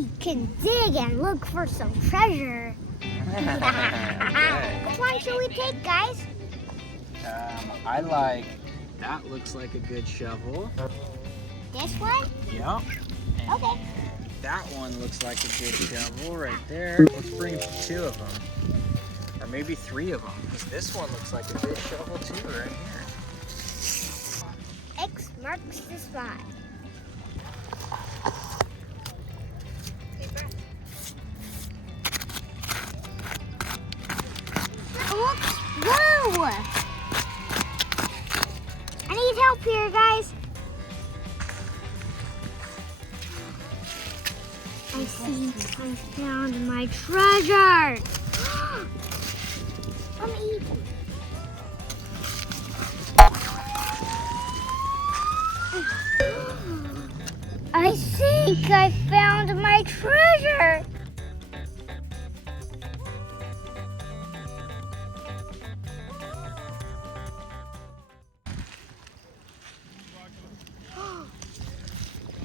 we can dig and look for some treasure. Which one should we take, guys? I like, that looks like a good shovel. This one? Yep. And Okay. that one looks like a good shovel right there. Let's bring 2 of them. Or maybe 3 of them. Because this one looks like a good shovel too right here. X marks the spot. Whoa! I need help here, guys. I think I found my treasure. I'm eating. I think I found my treasure.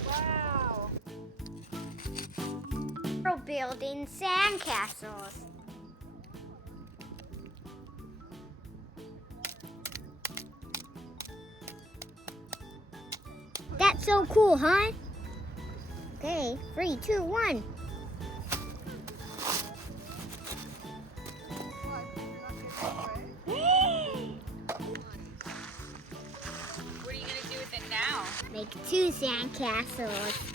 Wow. We're building sandcastles. That's so cool, huh? Okay, 3, 2, 1. What are you going to do with it now? Make 2 sandcastles.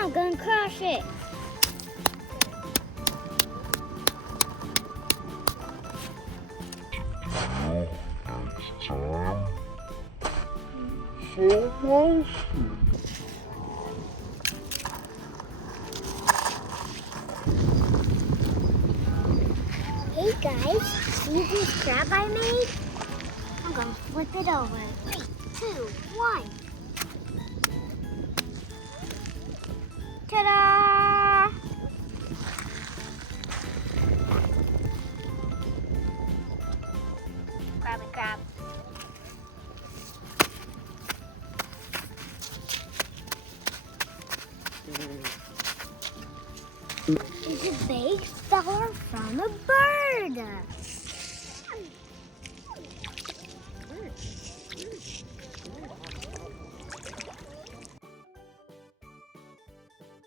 I'm gonna crush it. It's time for roasting. Hey guys, see this crab I made? I'm gonna flip it over. 3, 2, 1. Ta-da! Grab and grab. It's a big feather from a bird.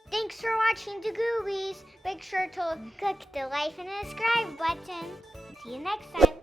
Thanks for watching the Goobies. Make sure to click the like and subscribe button. See you next time.